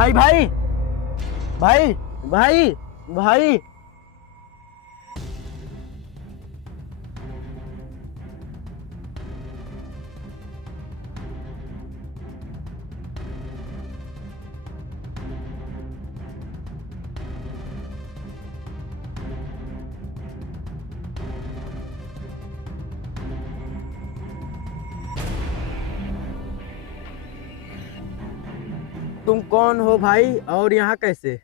भाई भाई भाई भाई भाई। तुम कौन हो भाई और यहाँ कैसे?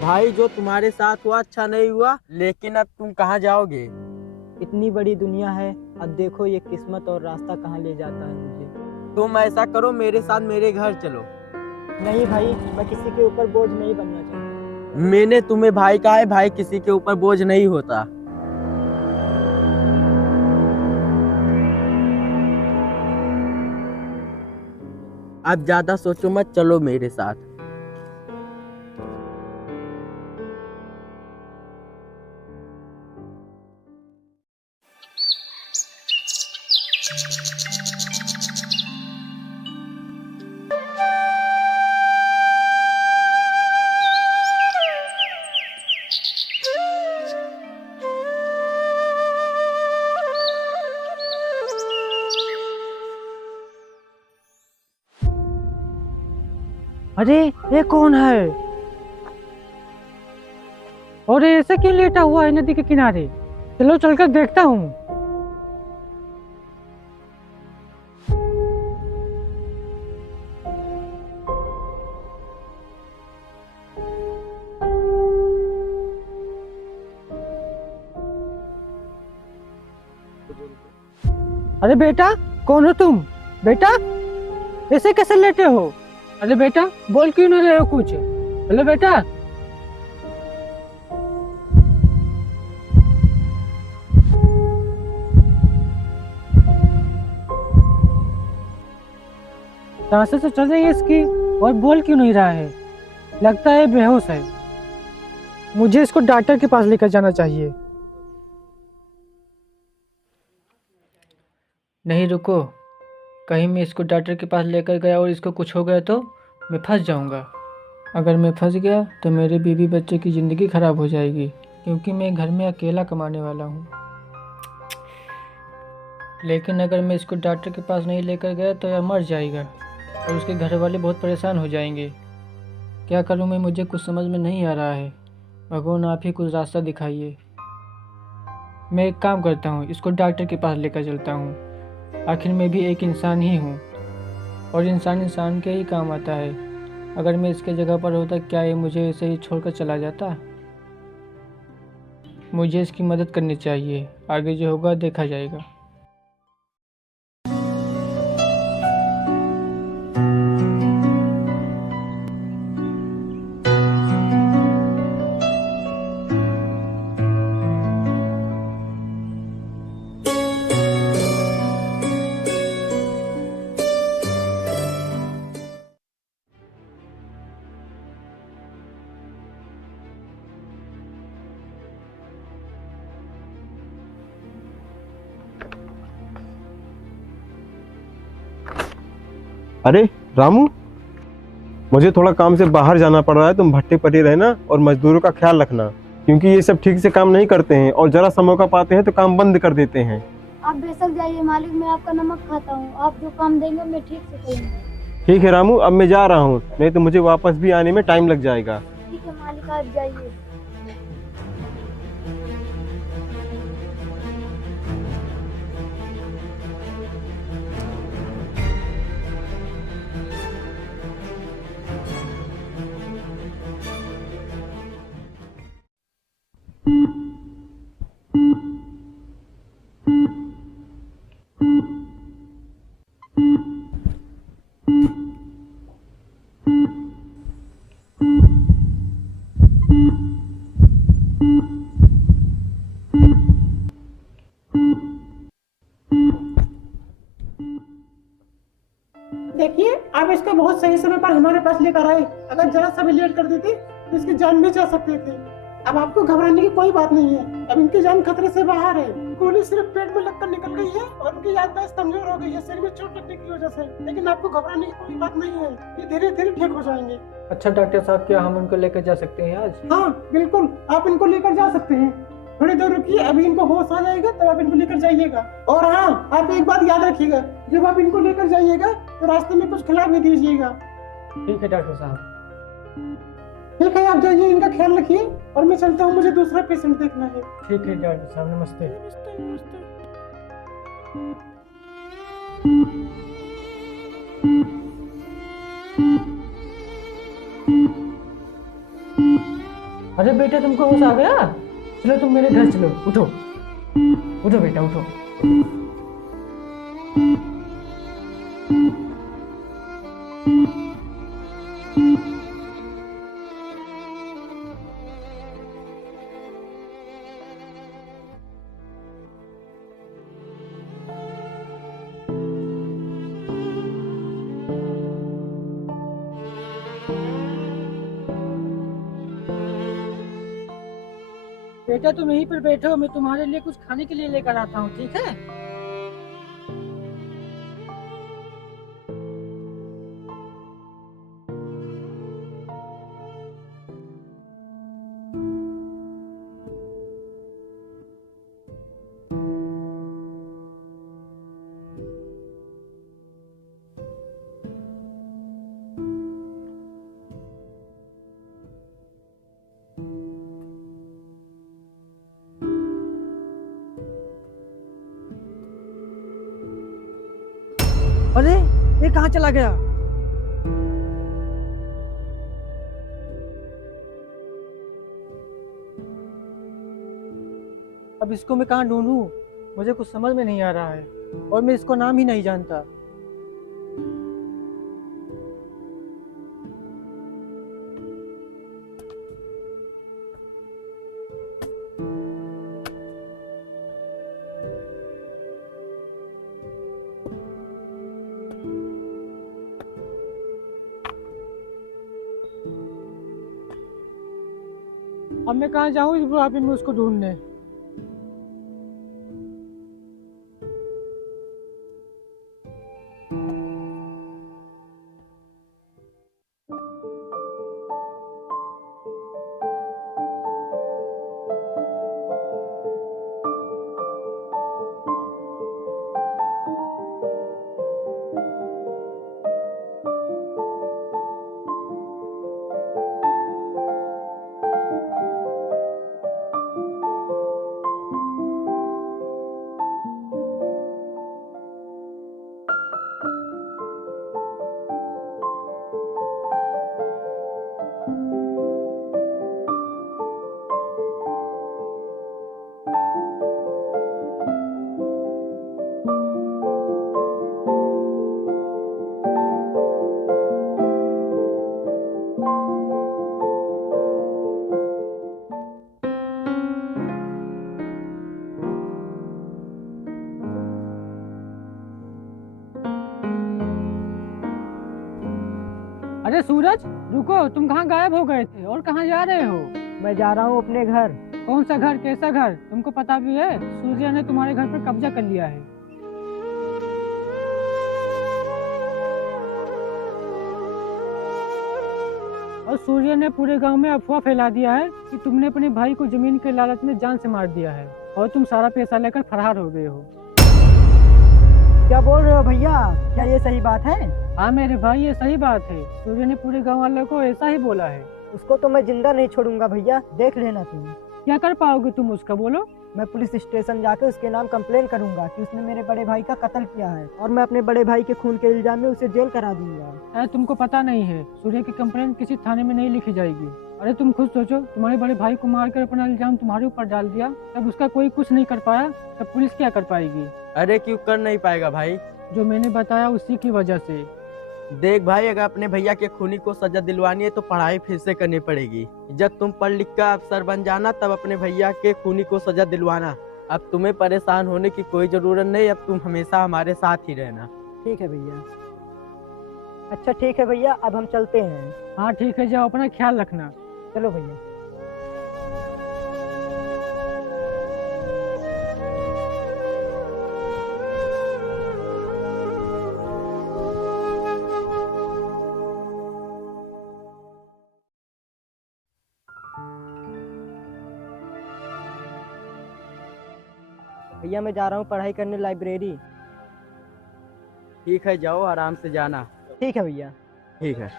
भाई जो तुम्हारे साथ हुआ अच्छा नहीं हुआ, लेकिन अब तुम कहाँ जाओगे? इतनी बड़ी दुनिया है, अब देखो ये किस्मत और रास्ता कहाँ ले जाता है मुझे। तुम ऐसा करो, मेरे साथ मेरे घर चलो। नहीं भाई, मैं किसी के ऊपर बोझ नहीं बनना चाहता। मैंने तुम्हें भाई कहा है, भाई किसी के ऊपर बोझ नहीं होता। अब ज्यादा सोचो मत, चलो मेरे साथ। अरे ये कौन है? और ये ऐसे क्यों लेटा हुआ है नदी के किनारे? चलो चलकर देखता हूँ। अरे बेटा, कौन हो तुम? बेटा ऐसे कैसे लेटे हो? अरे बेटा बोल क्यों नहीं रहे हो कुछ? हेलो बेटा। सांसें तो चल रही है इसकी और बोल क्यों नहीं रहा है? लगता है बेहोश है। मुझे इसको डॉक्टर के पास लेकर जाना चाहिए। नहीं रुको, कहीं मैं इसको डॉक्टर के पास लेकर गया और इसको कुछ हो गया तो मैं फंस जाऊंगा। अगर मैं फंस गया तो मेरे बीवी बच्चे की ज़िंदगी ख़राब हो जाएगी, क्योंकि मैं घर में अकेला कमाने वाला हूँ। लेकिन अगर मैं इसको डॉक्टर के पास नहीं लेकर गया तो यह मर जाएगा और उसके घर वाले बहुत परेशान हो जाएंगे। क्या करूँ मैं, मुझे कुछ समझ में नहीं आ रहा है। भगवान आप ही कुछ रास्ता दिखाइए। मैं एक काम करता हूँ, इसको डॉक्टर के पास लेकर चलता हूँ। आखिर मैं भी एक इंसान ही हूँ और इंसान इंसान के ही काम आता है। अगर मैं इसके जगह पर होता, क्या ये मुझे ऐसे ही छोड़कर चला जाता? मुझे इसकी मदद करनी चाहिए, आगे जो होगा देखा जाएगा। अरे रामू, मुझे थोड़ा काम से बाहर जाना पड़ रहा है, तुम भट्टे पटे रहना और मजदूरों का ख्याल रखना, क्योंकि ये सब ठीक से काम नहीं करते हैं और जरा सा मौका पाते हैं तो काम बंद कर देते हैं। आप बेशक जाइए मालिक, मैं आपका नमक खाता हूँ। आप जो काम देंगे मैं ठीक से करूँगा। ठीक है रामू, अब मैं जा रहा हूँ, नहीं तो मुझे वापस भी आने में टाइम लग जाएगा। ठीक है मालिक, आप जाइए। देखिए, आप इसको बहुत सही समय पर हमारे पास लेकर आए। अगर जरा सा भी लेट कर देते तो इसकी जान भी जा सकते थे। अब आपको घबराने की कोई बात नहीं है, अब इनकी जान खतरे से बाहर है। गोली सिर्फ पेट में लगकर निकल गई है और उनकी याददाश्त कमजोर हो गई है सिर में चोट लगने की वजह से, लेकिन आपको घबराने की कोई बात नहीं है, ये धीरे धीरे ठीक हो जाएंगे। अच्छा डॉक्टर साहब, क्या हम उनको लेकर जा सकते हैं आज? हाँ बिल्कुल, आप इनको लेकर जा सकते हैं। थोड़ी देर रुकिए, अभी इनको होश आ जाएगा तब आप इनको लेकर जाइएगा। और हाँ, आप एक बात याद रखिएगा, जब आप इनको लेकर जाइएगा तो रास्ते में कुछ खिला भी दीजिएगा। ठीक है डॉक्टर साहब। ठीक है, आप जाइए, इनका ख्याल रखिए और मैं चलता हूँ, मुझे दूसरा पेशेंट देखना है। ठीक है डॉक्टर साहब, नमस्ते। अरे बेटा, तुमको होश आ गया? चलो तुम मेरे घर चलो, उठो उठो बेटा उठो। बेटा तुम यहीं पर बैठो, मैं तुम्हारे लिए कुछ खाने के लिए लेकर आता हूँ, ठीक है? अरे ये कहाँ चला गया? अब इसको मैं कहाँ ढूंढूं? मुझे कुछ समझ में नहीं आ रहा है और मैं इसको नाम ही नहीं जानता। अब मैं कहाँ जाऊँ इस बुढ़ापे में उसको ढूंढने? अरे सूरज, रुको, तुम कहाँ गायब हो गए थे और कहाँ जा रहे हो? मैं जा रहा हूँ अपने घर। कौन सा घर, कैसा घर? तुमको पता भी है सूर्या ने तुम्हारे घर पर कब्जा कर लिया है। और सूर्य ने पूरे गांव में अफवाह फैला दिया है कि तुमने अपने भाई को जमीन के लालच में जान से मार दिया है और तुम सारा पैसा लेकर फरार हो गए हो। क्या बोल रहे हो भैया, क्या ये सही बात है? हाँ मेरे भाई, ये सही बात है। सूर्य ने पूरे गांव वालों को ऐसा ही बोला है। उसको तो मैं जिंदा नहीं छोड़ूंगा भैया, देख लेना तुम। क्या कर पाओगे तुम उसका, बोलो। मैं पुलिस स्टेशन जाकर उसके नाम कंप्लेन करूंगा कि उसने मेरे बड़े भाई का कत्ल किया है और मैं अपने बड़े भाई के खून के इल्जाम में उसे जेल करा दूंगा। अरे तुमको पता नहीं है, सूर्य की कंप्लेन किसी थाने में नहीं लिखी जाएगी। अरे तुम खुद सोचो, तुम्हारे बड़े भाई को मारकर अपना इल्जाम तुम्हारे ऊपर डाल दिया, तब उसका कोई कुछ नहीं कर पाया, तब पुलिस क्या कर पाएगी? अरे क्यों कर नहीं पाएगा भाई? जो मैंने बताया उसी की वजह से। देख भाई, अगर अपने भैया के खूनी को सजा दिलवानी है तो पढ़ाई फिर से करनी पड़ेगी। जब तुम पढ़ लिख कर अफसर बन जाना तब अपने भैया के खूनी को सजा दिलवाना। अब तुम्हें परेशान होने की कोई जरूरत नहीं, अब तुम हमेशा हमारे साथ ही रहना। ठीक है भैया। अच्छा ठीक है भैया, अब हम चलते हैं। हाँ ठीक है, जाओ, अपना ख्याल रखना। चलो भैया। भैया मैं जा रहा हूँ पढ़ाई करने लाइब्रेरी। ठीक है, जाओ, आराम से जाना। ठीक है भैया। ठीक है।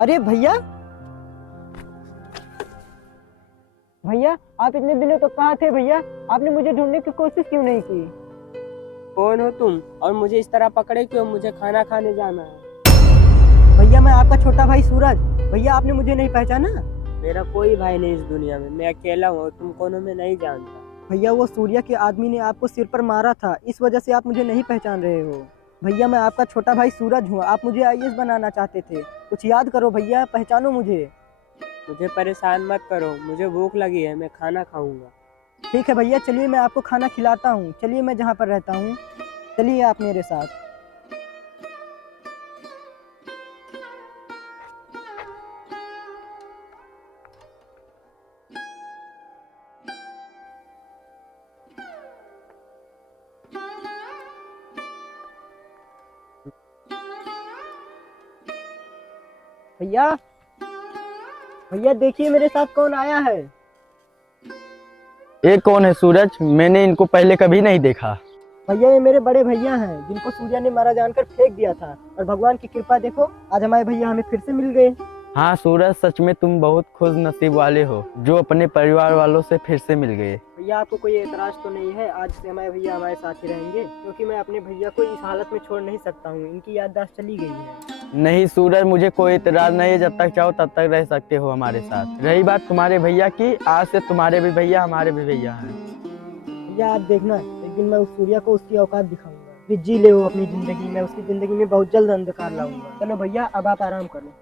अरे भैया, भैया आप इतने दिनों तक कहाँ थे भैया? आपने मुझे ढूंढने की कोशिश क्यों नहीं की? कौन हो तुम और मुझे इस तरह पकड़े क्यों? मुझे खाना खाने जाना है। भैया मैं आपका छोटा भाई सूरज। भैया आपने मुझे नहीं पहचाना? मेरा कोई भाई नहीं इस दुनिया में, मैं अकेला हूँ, तुम कोनो में नहीं जानता। भैया वो सूर्या के आदमी ने आपको सिर पर मारा था, इस वजह से आप मुझे नहीं पहचान रहे हो। भैया मैं आपका छोटा भाई सूरज हूँ, आप मुझे आईएएस बनाना चाहते थे, कुछ याद करो भैया, पहचानो मुझे। मुझे परेशान मत करो, मुझे भूख लगी है, मैं खाना खाऊंगा। ठीक है भैया, चलिए मैं आपको खाना खिलाता हूँ। चलिए मैं जहाँ पर रहता हूँ, चलिए आप मेरे साथ। भैया, भैया देखिए मेरे साथ कौन आया है। ये कौन है सूरज? मैंने इनको पहले कभी नहीं देखा। भैया ये मेरे बड़े भैया हैं जिनको सूर्या ने मारा जानकर फेंक दिया था, और भगवान की कृपा देखो आज हमारे भैया हमें फिर से मिल गए। हाँ सूरज, सच में तुम बहुत खुश नसीब वाले हो जो अपने परिवार वालों से फिर से मिल गए। भैया आपको कोई एतराज तो नहीं है? आज से हमारे भैया हमारे साथ ही रहेंगे, क्योंकि मैं अपने भैया को इस हालत में छोड़ नहीं सकता हूँ, इनकी याददाश्त चली गई है। नहीं सूरज, मुझे कोई इतराज नहीं है, जब तक चाहो तब तक रह सकते हो हमारे साथ। रही बात तुम्हारे भैया की, आज से तुम्हारे भी भैया हमारे भी भैया हैं। भैया आप देखना, एक दिन मैं उस सूर्या को उसकी औकात दिखाऊंगा। फिर जी ले वो अपनी जिंदगी में, उसकी जिंदगी में बहुत जल्द अंधकार लाऊंगा। चलो भैया अब आप आराम करो।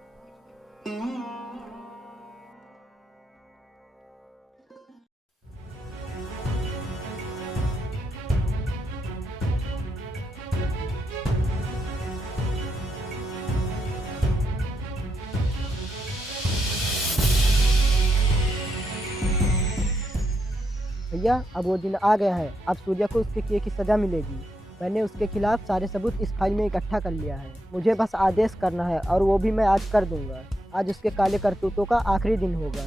भैया अब वो दिन आ गया है, अब सूर्या को उसके किए की सजा मिलेगी। मैंने उसके खिलाफ सारे सबूत इस फाइल में इकट्ठा कर लिया है, मुझे बस आदेश करना है और वो भी मैं आज कर दूंगा। आज उसके काले करतूतों का आखिरी दिन होगा।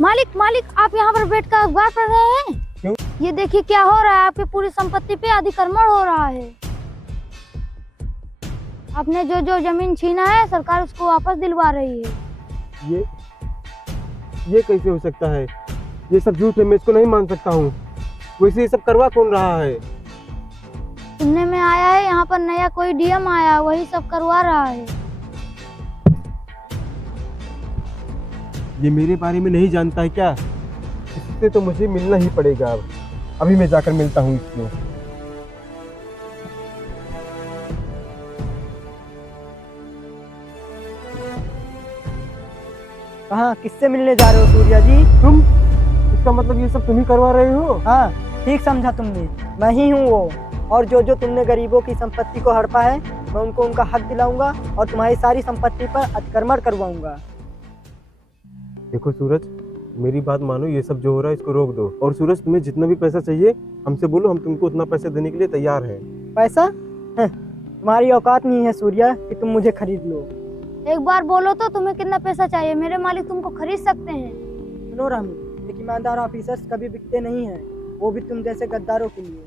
मालिक मालिक, आप यहाँ पर बैठ कर अखबार पढ़ रहे हैं? क्यों? ये देखिए क्या हो रहा है, आपकी पूरी संपत्ति पे अधिक्रमण हो रहा है। आपने जो जो जमीन छीना है सरकार उसको वापस दिलवा रही है। ये कैसे हो सकता है? ये सब झूठ है, मैं इसको नहीं मान सकता हूँ। वैसे ये सब करवा कौन रहा है? सुनने में आया है यहाँ पर नया कोई डीएम आया, वही सब करवा रहा है। ये मेरे बारे में नहीं जानता है क्या? इस उससे तो मुझे मिलना ही पड़ेगा। अब अभी मैं जाकर मिलता हूँ इससे। कहाँ, किससे मिलने जा रहे हो सूर्या जी? तुम? इसका मतलब ये सब तुम ही करवा रहे हो? हाँ, ठीक समझा तुमने, मैं ही हूँ वो। और जो जो तुमने गरीबों की संपत्ति को हड़पा है, मैं उनको उनका हक दिलाऊंगा और तुम्हारी सारी संपत्ति पर अतिक्रमण करवाऊंगा। देखो सूरज, मेरी बात मानो, ये सब जो हो रहा है इसको रोक दो। और सूरज, तुम्हें जितना भी पैसा चाहिए हमसे बोलो, हम तुमको उतना पैसा देने के लिए तैयार हैं। पैसा? तुम्हारी औकात नहीं है सूर्या कि तुम मुझे खरीद लो। एक बार बोलो तो तुम्हें कितना पैसा चाहिए, मेरे मालिक तुमको खरीद सकते हैं। सुनो रामी, एक ईमानदार ऑफिसर्स कभी बिकते नहीं हैं, वो भी तुम जैसे गद्दारों के लिए।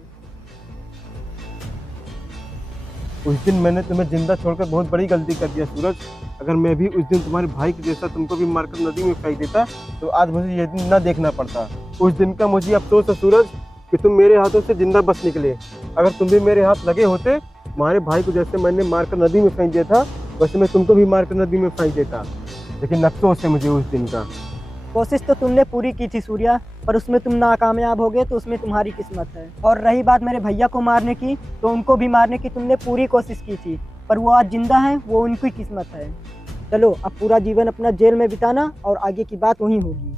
उस दिन मैंने तुम्हें जिंदा छोड़कर बहुत बड़ी गलती कर दिया सूरज। अगर मैं भी उस दिन तुम्हारे भाई के जैसा तुमको भी मारकर नदी में फेंक देता तो आज मुझे ये दिन न देखना पड़ता। उस दिन का मुझे अफसोस है सूरज कि तुम मेरे हाथों से जिंदा बच निकले। अगर तुम भी मेरे हाथ लगे होते, तुम्हारे भाई को जैसे मैंने मारकर नदी में फेंक दिया था, वैसे मैं तुमको भी मारकर नदी में फेंक देता। लेकिन अफसोस है मुझे उस दिन का। कोशिश तो तुमने पूरी की थी सूर्या, पर उसमें तुम नाकामयाब हो गए, तो उसमें तुम्हारी किस्मत है। और रही बात मेरे भैया को मारने की, तो उनको भी मारने की तुमने पूरी कोशिश की थी, पर वो आज जिंदा है, वो उनकी किस्मत है। चलो अब पूरा जीवन अपना जेल में बिताना और आगे की बात वहीं होगी।